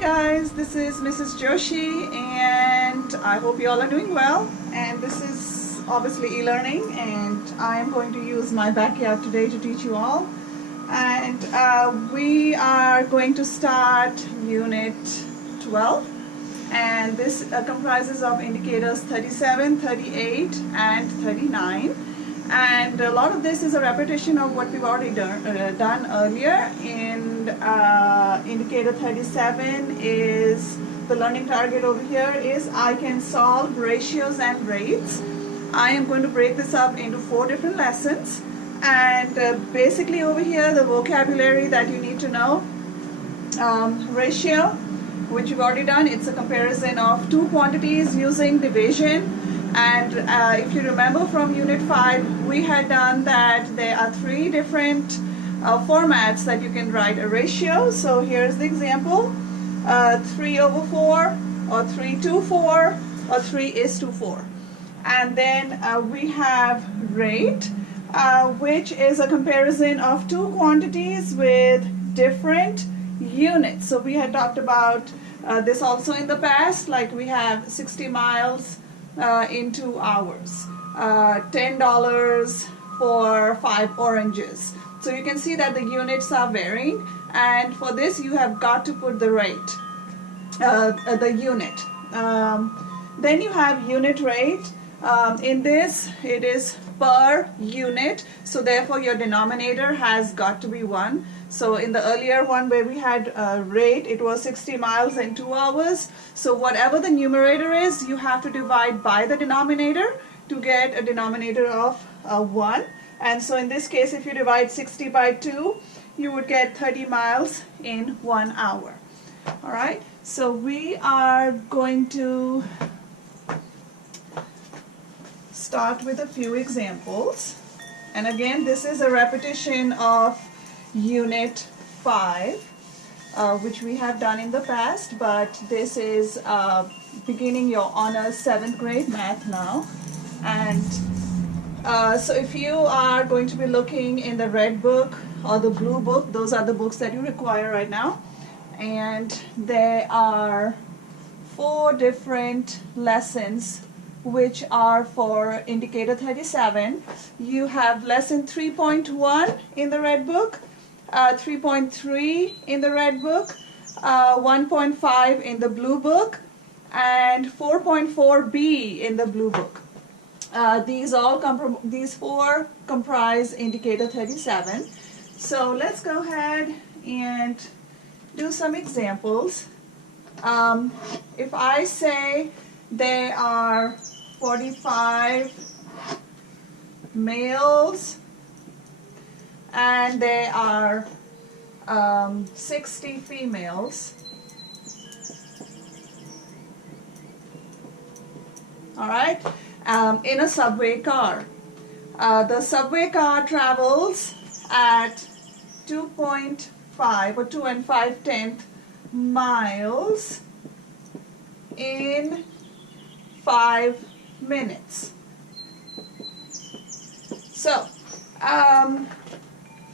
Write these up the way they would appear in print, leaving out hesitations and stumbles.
guys, this is Mrs. Joshi and I hope you all are doing well. And this is obviously e-learning and I am going to use my backyard today to teach you all. And we are going to start Unit 12 and this comprises of indicators 37, 38 and 39. And a lot of this is a repetition of what we've already done earlier. In indicator 37 is the learning target over here is I can solve ratios and rates. I am going to break this up into 4 different lessons, and basically over here the vocabulary that you need to know. Ratio, which you've already done, it's a comparison of 2 quantities using division. And if you remember from Unit 5, we had done that there are 3 different formats that you can write a ratio. So here's the example, 3/4 or 3/4 or 3:4. And then we have rate, which is a comparison of 2 quantities with different units. So we had talked about this also in the past, like we have 60 miles in 2 hours, $10 for 5 oranges. So you can see that the units are varying, and for this you have got to put the rate, the unit. Then you have unit rate. In this it is per unit, so therefore your denominator has got to be 1. So in the earlier one where we had rate, it was 60 miles in 2 hours. So whatever the numerator is, you have to divide by the denominator to get a denominator of 1. And so in this case, if you divide 60 by 2, you would get 30 miles in 1 hour. All right, so we are going to start with a few examples. And again, this is a repetition of Unit 5, which we have done in the past, but this is beginning your honors 7th grade math now. And so if you are going to be looking in the red book or the blue book, those are the books that you require right now. And there are 4 different lessons which are for indicator 37. You have lesson 3.1 in the red book, 3.3 in the red book, 1.5 in the blue book, and 4.4b in the blue book. These 4 comprise indicator 37. So let's go ahead and do some examples. If I say there are 45 males and there are 60 females. All right, in a subway car. The subway car travels at 2.5 or 2 5/10 miles in 5 minutes. So,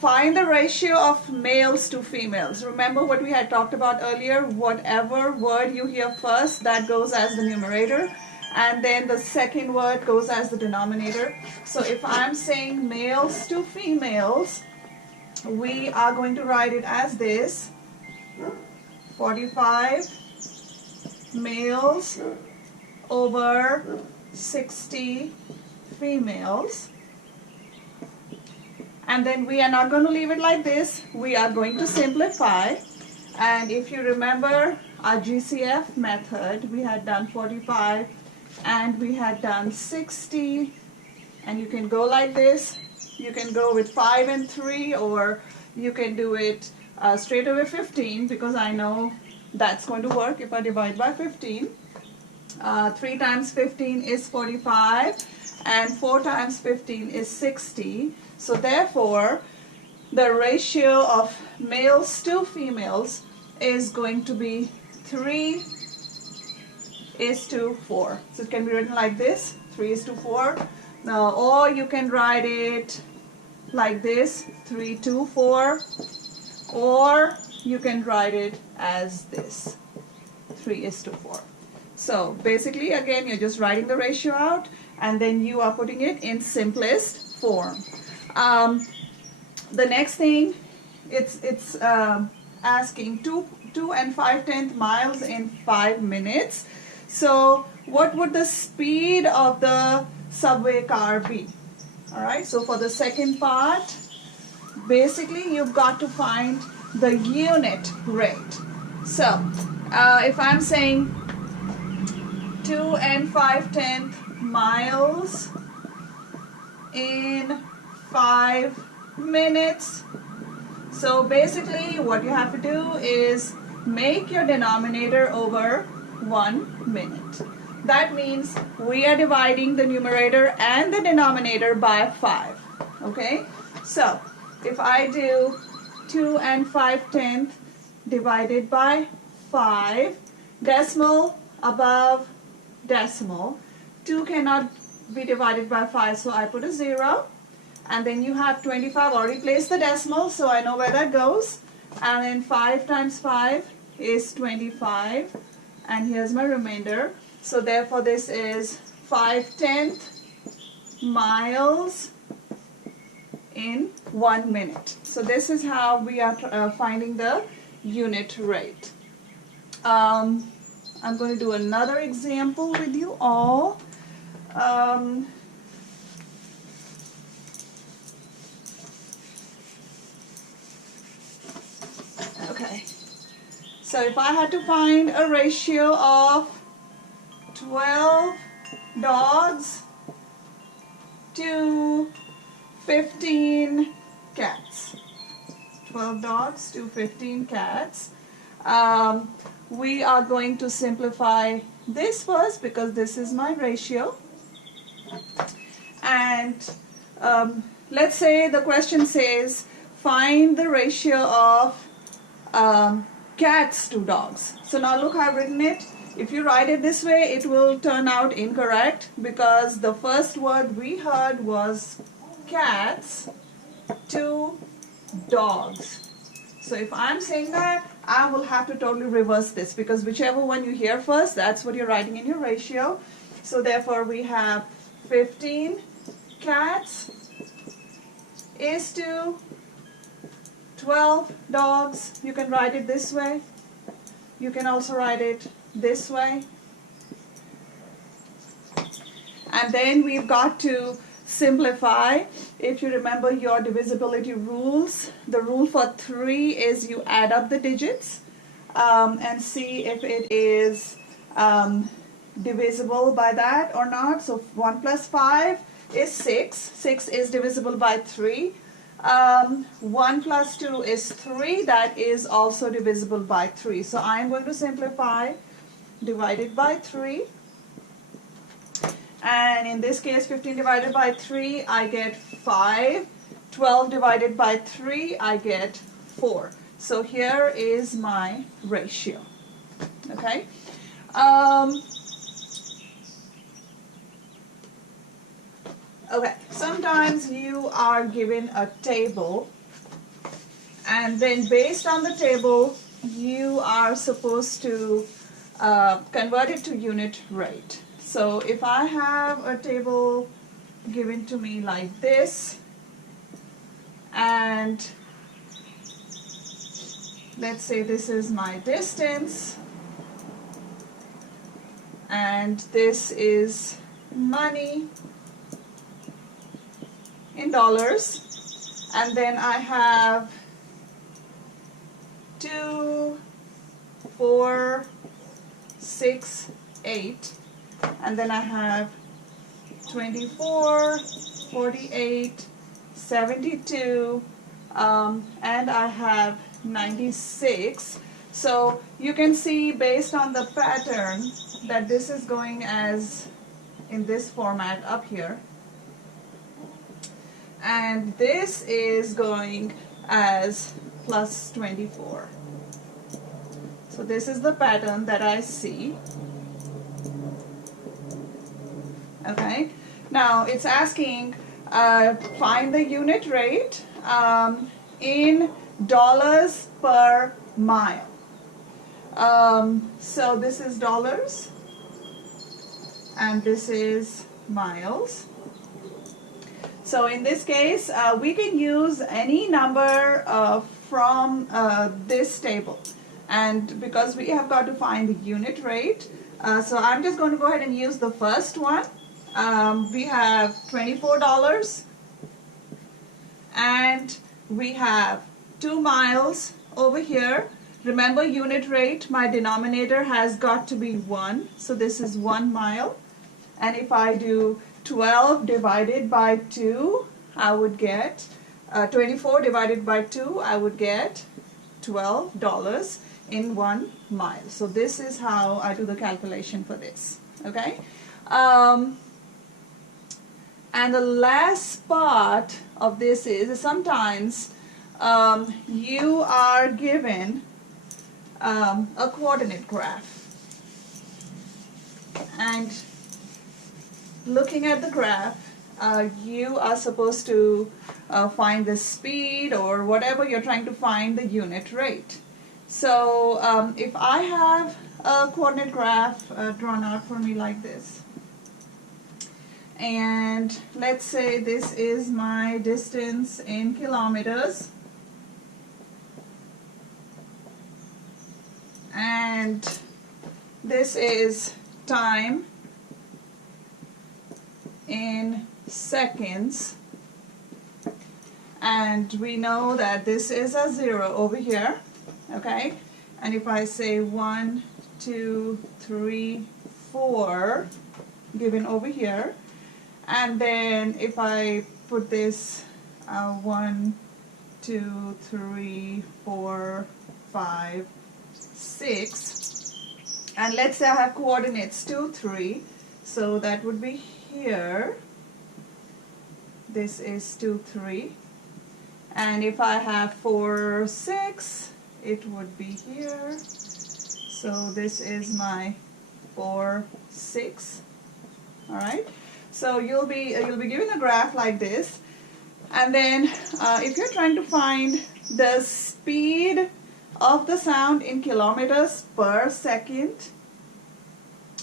find the ratio of males to females. Remember what we had talked about earlier, whatever word you hear first, that goes as the numerator, and then the second word goes as the denominator. So if I'm saying males to females, we are going to write it as this: 45 males over 60 females. And then we are not going to leave it like this. We are going to simplify. And if you remember our GCF method, we had done 45 and we had done 60. And you can go like this. You can go with 5 and 3, or you can do it straight away 15, because I know that's going to work if I divide by 15. 3 times 15 is 45 and 4 times 15 is 60. So therefore the ratio of males to females is going to be 3:4. So it can be written like this, 3:4. Now, or you can write it like this, 3:4, or you can write it as this. 3:4. So basically, again, you're just writing the ratio out, and then you are putting it in simplest form. The next thing, it's asking 2 and 5/10 miles in 5 minutes. So what would the speed of the subway car be? All right, so for the second part, basically you've got to find the unit rate. So if I'm saying 2 and 5/10 miles in 5 minutes. So basically what you have to do is make your denominator over 1 minute. That means we are dividing the numerator and the denominator by 5. Okay? So if I do 2 and 5/10 divided by 5, decimal above decimal, 2 cannot be divided by 5, so I put a 0. And then you have 25, already placed the decimal, so I know where that goes. And then 5 times 5 is 25. And here's my remainder. So therefore this is 5/10 miles in 1 minute. So this is how we are finding the unit rate. I'm going to do another example with you all. Okay, so if I had to find a ratio of 12 dogs to 15 cats, 12 dogs to 15 cats, we are going to simplify this first because this is my ratio. And let's say the question says find the ratio of cats to dogs. So now look, I've written it. If you write it this way, it will turn out incorrect because the first word we heard was cats to dogs. So if I'm saying that, I will have to totally reverse this because whichever one you hear first, that's what you're writing in your ratio. So therefore we have 15 cats is to 12 dogs. You can write it this way. You can also write it this way. And then we've got to simplify. If you remember your divisibility rules, the rule for 3 is you add up the digits and see if it is divisible by that or not. So 1 plus 5 is 6. 6 is divisible by 3. 1 plus 2 is 3. That is also divisible by 3. So I am going to simplify divided by 3. And in this case, 15 divided by 3, I get 5. 12 divided by 3, I get 4. So here is my ratio. Okay. Okay, sometimes you are given a table, and then based on the table, you are supposed to convert it to unit rate. So if I have a table given to me like this, and let's say this is my distance, and this is money in dollars, and then I have 2, 4, 6, 8, and then I have 24, 48, 72, and I have 96. So you can see based on the pattern that this is going as in this format up here, and this is going as plus 24. So this is the pattern that I see. Okay, now it's asking find the unit rate in dollars per mile. So this is dollars and this is miles. So in this case, we can use any number from this table. And because we have got to find the unit rate, so I'm just going to go ahead and use the first one. We have $24 and we have 2 miles over here. Remember, unit rate, my denominator has got to be 1. So this is 1 mile. And if I do 12 divided by 2, I would get 24 divided by 2, I would get $12 in 1 mile. So this is how I do the calculation for this. Okay. And the last part of this is sometimes you are given a coordinate graph. And looking at the graph, you are supposed to find the speed or whatever you're trying to find the unit rate. So if I have a coordinate graph drawn out for me like this, and let's say this is my distance in kilometers, and this is time in seconds, and we know that this is a 0 over here, okay? And if I say 1, 2, 3, 4 given over here, and then if I put this 1, 2, 3, 4, 5, 6, and let's say I have coordinates 2, 3, so that would be here. This is 2, 3, and if I have 4, 6, it would be here. So this is my 4, 6. All right. So you'll be given a graph like this, and then if you're trying to find the speed of the sound in kilometers per second.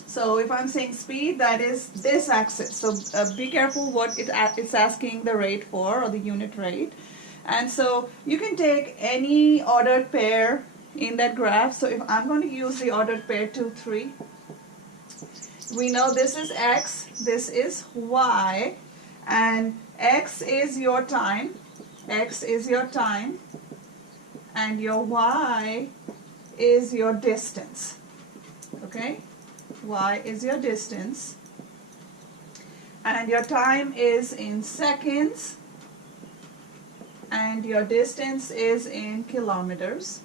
So if I'm saying speed, that is this axis. So be careful what it's asking the rate for, or the unit rate. And so you can take any ordered pair in that graph. So if I'm going to use the ordered pair 2, 3, we know this is x, this is y, and x is your time, and your y is your distance. Okay? Y is your distance, and your time is in seconds, and your distance is in kilometers.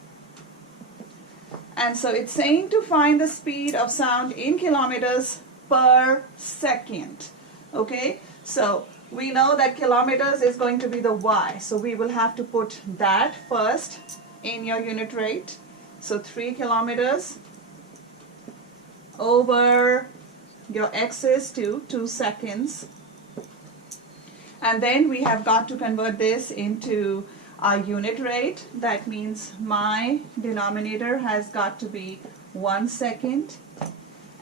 And so it's saying to find the speed of sound in kilometers per second. Okay, so we know that kilometers is going to be the y, so we will have to put that first in your unit rate. So 3 kilometers over your x is 2 seconds, and then we have got to convert this into our unit rate. That means my denominator has got to be 1 second,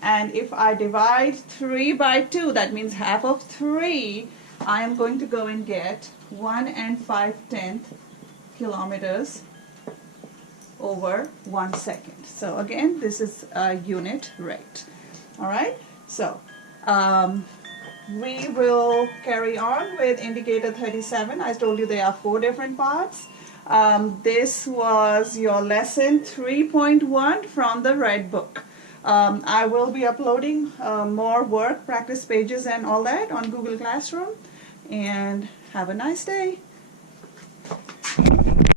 and if I divide 3 by 2, that means half of 3, I am going to go and get 1 5/10 kilometers over 1 second. So again, this is a unit rate. All right, so we will carry on with indicator 37. I told you there are 4 different parts. This was your lesson 3.1 from the Red Book. I will be uploading more work, practice pages and all that on Google Classroom. And have a nice day.